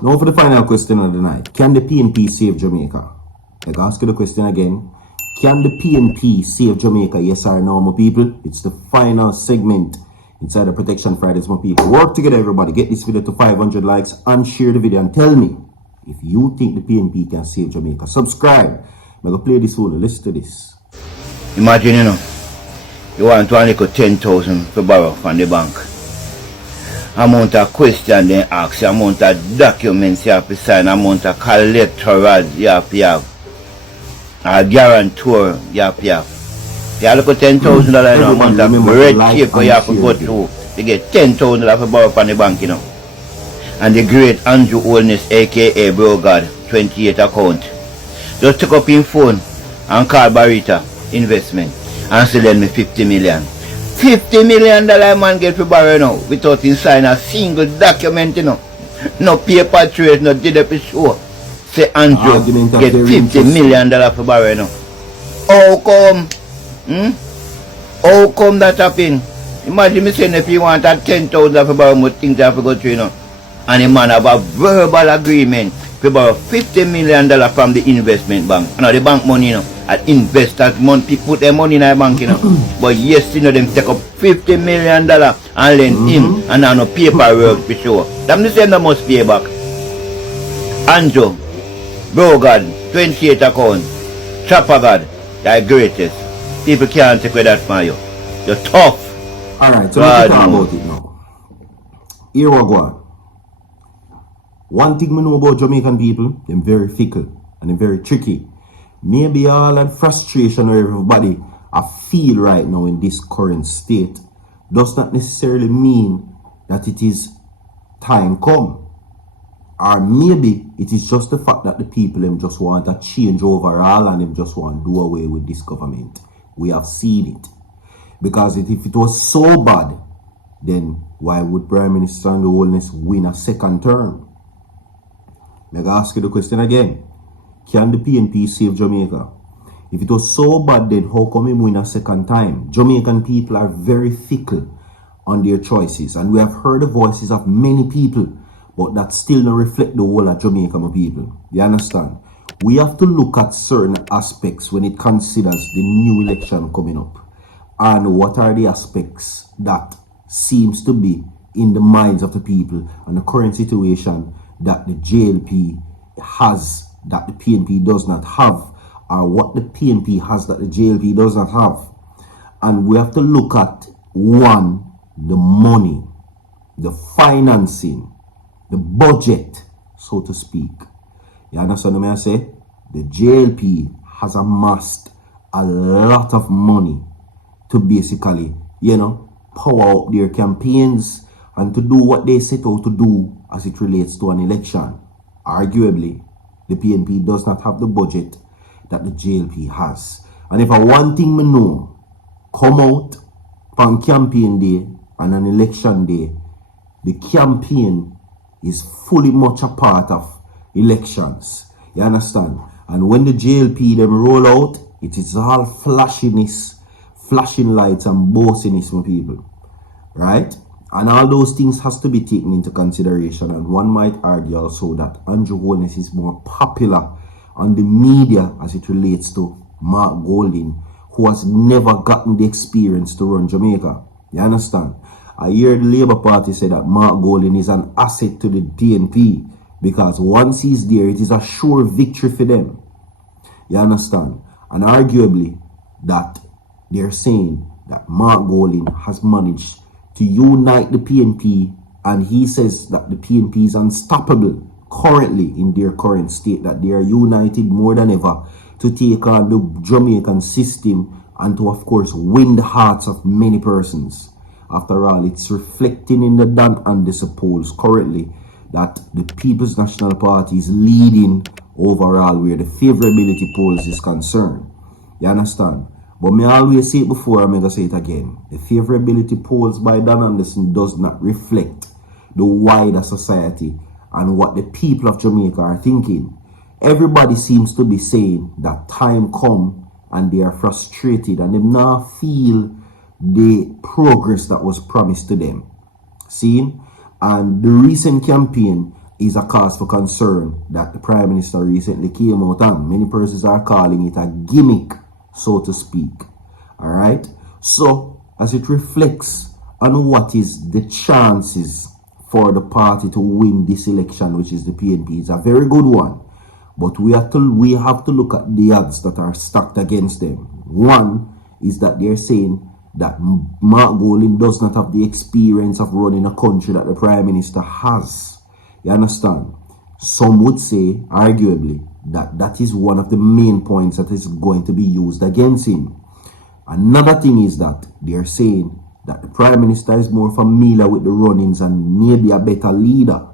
Now for the final question of the night. Can the PNP save Jamaica? Like, ask you the question again. Can the PNP save Jamaica? Yes or no, my people? It's the final segment inside the Protection Fridays, my people. Work together, everybody. Get this video to 500 likes and share the video and tell me if you think the PNP can save Jamaica. Subscribe. I'm going to play this one. Listen to this. Imagine, you want to only 10,000 to borrow from the bank. Amount of questions they ask, amount of documents you have to sign, amount of collateral you have to have, a guarantor you have to have. You look at $10,000 now, amount of red tape you have to go through to get $10,000 to borrow from the bank, And the great Andrew Holness, aka Bro God, 28 account. Just took up his phone and call Barita Investment and say lend me 50 million. $50 million man get to borrow now without him sign a single document, No paper trace, no did up show. Say Andrew get $50 million for borrow now. How come? How come that happen? Imagine me saying if you want that 10,000 for borrow, more things have to go through, And the man have a verbal agreement to borrow $50 million from the investment bank. The bank money, And investors money, put their money in the bank, But yes, them take up $50 million and lend him and no paperwork for sure. Them the same that must pay back. Andrew, Bro God, 28 account, Chopper God, the greatest. People can't take away that from you. You're tough. Alright, so let's talk about it now. Here we go. One thing we know about Jamaican people, they're very fickle and they're very tricky. Maybe all that frustration or everybody I feel right now in this current state does not necessarily mean that it is time come. Or maybe it is just the fact that the people them just want a change overall and them just want to do away with this government. We have seen it. Because if it was so bad, then why would Prime Minister and the Holness win a second term? May I ask you the question again? Can the PNP save Jamaica? If it was so bad, then how come him win a second time? Jamaican people are very fickle on their choices. And we have heard the voices of many people, but that still don't reflect the whole of Jamaican people. You understand? We have to look at certain aspects when it considers the new election coming up. And what are the aspects that seems to be in the minds of the people and the current situation that the JLP has that the PNP does not have, or what the PNP has that the JLP does not have. And we have to look at one, the money, the financing, the budget, so to speak. You understand what I say? The JLP has amassed a lot of money to basically, power up their campaigns and to do what they set out to do as it relates to an election. Arguably, the PNP does not have the budget that the JLP has. And if one thing we know, come out on campaign day and an election day, the campaign is fully much a part of elections. You understand? And when the JLP them roll out, it is all flashiness, flashing lights and bossiness for people. Right? And all those things has to be taken into consideration. And one might argue also that Andrew Holness is more popular on the media as it relates to Mark Golding, who has never gotten the experience to run Jamaica. You understand? I hear the Labour Party say that Mark Golding is an asset to the DNP because once he's there, it is a sure victory for them. You understand? And arguably that they're saying that Mark Golding has managed to unite the PNP, and he says that the PNP is unstoppable currently in their current state, that they are united more than ever to take on the Jamaican system and to, of course, win the hearts of many persons. After all, it's reflecting in the Dan Anderson polls currently that the People's National Party is leading overall where the favorability polls is concerned. You understand? But me always say it before, I'm going to say it again. The favorability polls by Dan Anderson does not reflect the wider society and what the people of Jamaica are thinking. Everybody seems to be saying that time come and they are frustrated and they now feel the progress that was promised to them. See? And the recent campaign is a cause for concern that the Prime Minister recently came out on. Many persons are calling it a gimmick, so to speak. Alright? So, as it reflects on what is the chances for the party to win this election, which is the PNP, it's a very good one. But we have to look at the odds that are stacked against them. One is that they're saying that Mark Golding does not have the experience of running a country that the Prime Minister has. You understand? Some would say, arguably, that that is one of the main points that is going to be used against him. Another thing is that they're saying that the Prime Minister is more familiar with the runnings and maybe a better leader.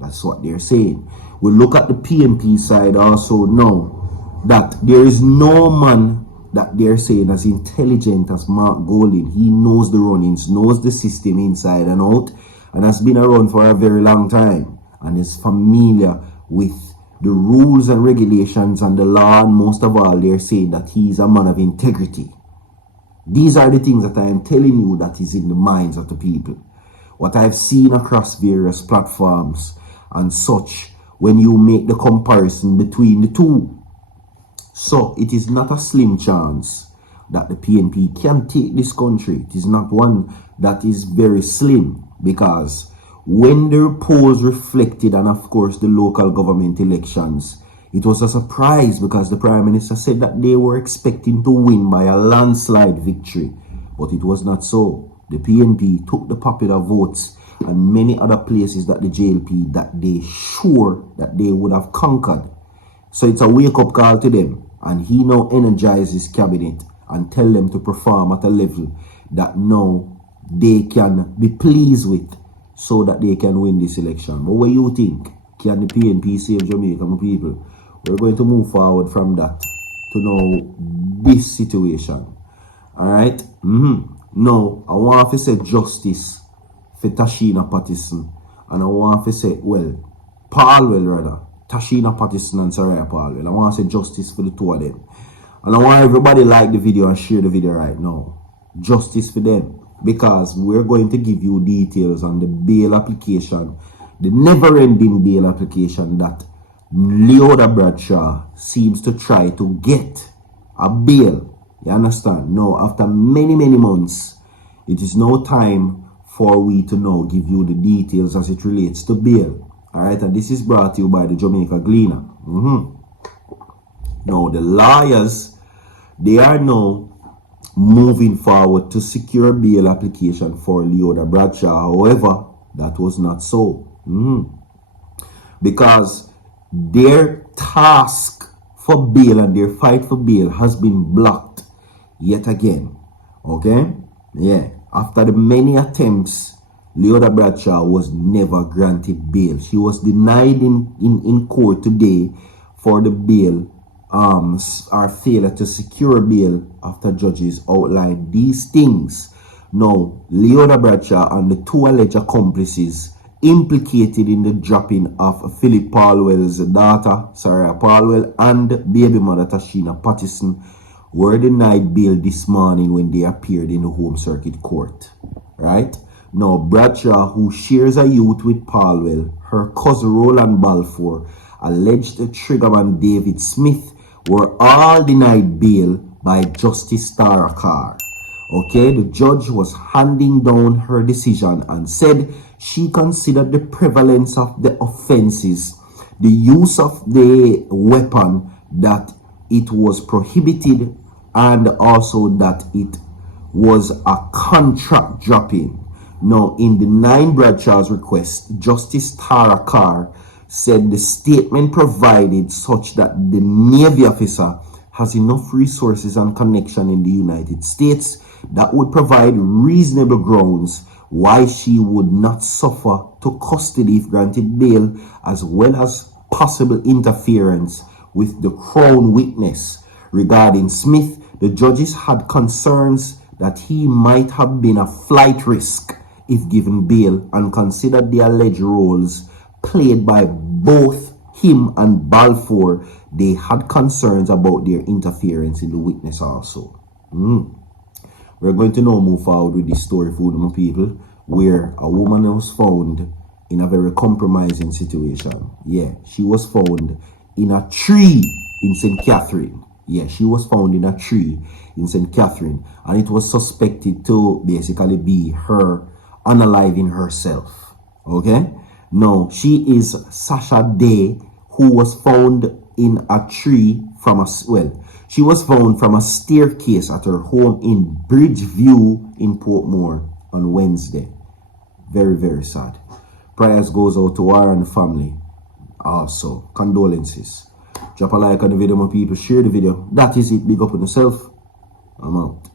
That's what they're saying. We look at the PNP side also now that there is no man that they're saying as intelligent as Mark Golding. He knows the runnings, knows the system inside and out, and has been around for a very long time and is familiar with the rules and regulations and the law, and most of all, they're saying that he's a man of integrity. These are the things that I am telling you that is in the minds of the people. What I've seen across various platforms and such, when you make the comparison between the two. So, it is not a slim chance that the PNP can take this country. It is not one that is very slim, because when the polls reflected, and of course the local government elections, it was a surprise because the Prime Minister said that they were expecting to win by a landslide victory. But it was not so. The PNP took the popular votes and many other places that the JLP that they sure that they would have conquered. So it's a wake-up call to them. And he now energizes his cabinet and tell them to perform at a level that now they can be pleased with, so that they can win this election. But what do you think? Can the PNP save Jamaica, my people? We're going to move forward from that to now this situation. Alright? Now, I want to say justice for Tashina Patterson. And I want to say, Paulwell rather. Tashina Patterson and Saraya Paulwell. I want to say justice for the two of them. And I want everybody like the video and share the video right now. Justice for them. Because we're going to give you details on the bail application, the never-ending bail application that Leoda Bradshaw seems to try to get a bail. You understand? Now, after many, many months, it is now time for we to now give you the details as it relates to bail. Alright, and this is brought to you by the Jamaica Gleaner. Now, the lawyers, they are now moving forward to secure bail application for Leoda Bradshaw. However, that was not so. Because their task for bail and their fight for bail has been blocked yet again. Okay? Yeah. After the many attempts, Leoda Bradshaw was never granted bail. She was denied in court today for the bail, our failure to secure bail after judges outlined these things. Now, Leoda Bradshaw and the two alleged accomplices implicated in the dropping of Philip Paulwell's daughter, Sarah Paulwell, and baby mother Tashina Patterson were denied bail this morning when they appeared in the Home Circuit Court. Right? Now, Bradshaw, who shares a youth with Paulwell, her cousin Roland Balfour, alleged triggerman David Smith, were all denied bail by Justice Tara Carr. Okay, the judge was handing down her decision and said she considered the prevalence of the offenses, the use of the weapon, that it was prohibited, and also that it was a contract dropping. Now, in denying Bradshaw's request, Justice Tara Carr said the statement provided such that the Navy officer has enough resources and connection in the United States that would provide reasonable grounds why she would not suffer to custody if granted bail, as well as possible interference with the Crown witness. Regarding Smith, the judges had concerns that he might have been a flight risk if given bail, and considered the alleged roles played by both him and Balfour. They had concerns about their interference in the witness also. We're going to now move forward with this story for my people, where a woman was found in a very compromising situation. Yeah, she was found in a tree in St. Catherine. Yeah, she was found in a tree in St. Catherine, and it was suspected to basically be her unaliving herself. Okay? Now, she is Sasha Day, who was found in a tree from a, well, she was found from a staircase at her home in Bridgeview in Portmore on Wednesday. Very, very sad. Prayers goes out to her and the family. Also, condolences. Drop a like on the video, my people. Share the video. That is it. Big up on yourself. I'm out.